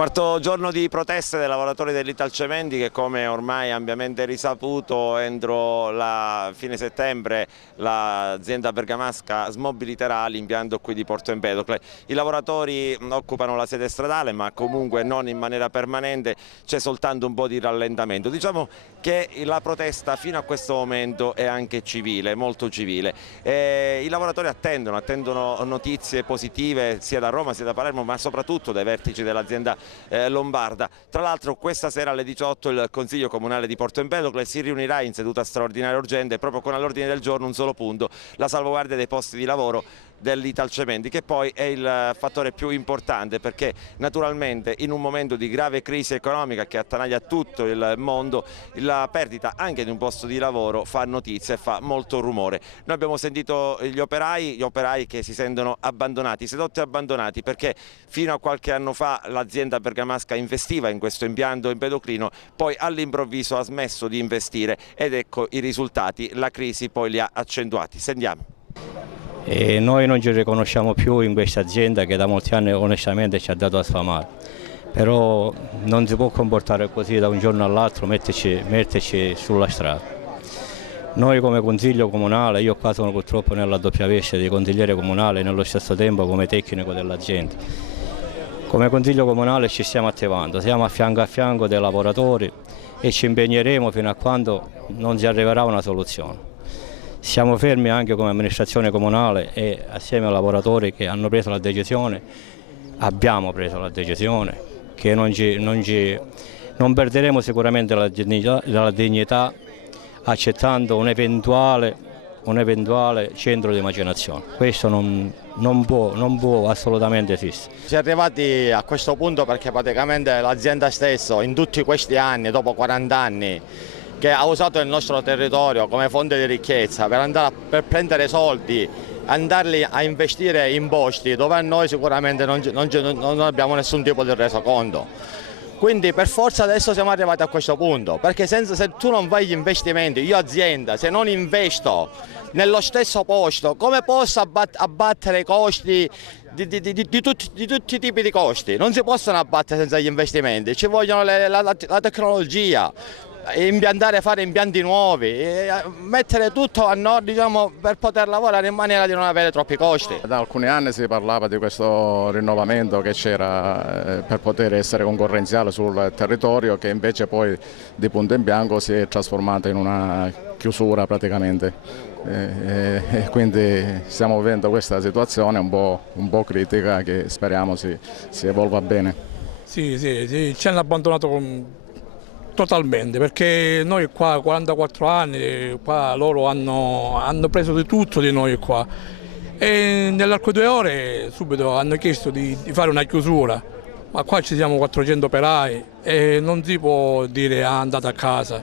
Quarto giorno di proteste dei lavoratori dell'Italcementi che, come ormai ampiamente risaputo, entro la fine settembre l'azienda bergamasca smobiliterà l'impianto qui di Porto Empedocle. I lavoratori occupano la sede stradale, ma comunque non in maniera permanente, c'è soltanto un po' di rallentamento. Diciamo che la protesta fino a questo momento è anche civile, molto civile. I lavoratori attendono notizie positive sia da Roma sia da Palermo, ma soprattutto dai vertici dell'azienda lombarda. Tra l'altro questa sera alle 18 il Consiglio Comunale di Porto Empedocle si riunirà in seduta straordinaria urgente proprio con all'ordine del giorno un solo punto: la salvaguardia dei posti di lavoro dell'Italcementi, che poi è il fattore più importante, perché naturalmente in un momento di grave crisi economica che attanaglia tutto il mondo, la perdita anche di un posto di lavoro fa notizia e fa molto rumore. Noi abbiamo sentito gli operai che si sentono abbandonati, sedotti e abbandonati, perché fino a qualche anno fa l'azienda bergamasca investiva in questo impianto empedocrino, poi all'improvviso ha smesso di investire ed ecco i risultati, la crisi poi li ha accentuati. Sentiamo. E noi non ci riconosciamo più in questa azienda che da molti anni onestamente ci ha dato a sfamare, però non si può comportare così da un giorno all'altro, metterci sulla strada. Noi come Consiglio Comunale, io qua sono purtroppo nella doppia veste di consigliere comunale e nello stesso tempo come tecnico dell'azienda. Come Consiglio Comunale ci stiamo attivando, siamo a fianco dei lavoratori e ci impegneremo fino a quando non si arriverà a una soluzione. Siamo fermi anche come amministrazione comunale e assieme ai lavoratori che hanno preso la decisione, abbiamo preso la decisione che non perderemo sicuramente la dignità accettando un eventuale centro di macinazione. Questo non può assolutamente esistere. Si è arrivati a questo punto perché praticamente l'azienda stessa in tutti questi anni, dopo 40 anni, che ha usato il nostro territorio come fonte di ricchezza per prendere soldi, andarli a investire in posti dove a noi sicuramente non abbiamo nessun tipo di resoconto. Quindi per forza adesso siamo arrivati a questo punto, perché se tu non fai gli investimenti, io azienda, se non investo nello stesso posto, come posso abbattere i costi di tutti i tipi di costi? Non si possono abbattere senza gli investimenti, ci vogliono la tecnologia, fare impianti nuovi, mettere tutto a nord, diciamo, per poter lavorare in maniera di non avere troppi costi. Da alcuni anni si parlava di questo rinnovamento che c'era per poter essere concorrenziale sul territorio, che invece poi di punto in bianco si è trasformato in una chiusura praticamente. Quindi stiamo vivendo questa situazione un po' critica che speriamo si evolva bene. Sì, ci hanno abbandonato totalmente, perché noi qua 44 anni, qua loro hanno preso di tutto di noi qua e nell'arco di 2 ore subito hanno chiesto di fare una chiusura, ma qua ci siamo 400 operai e non si può dire andate a casa.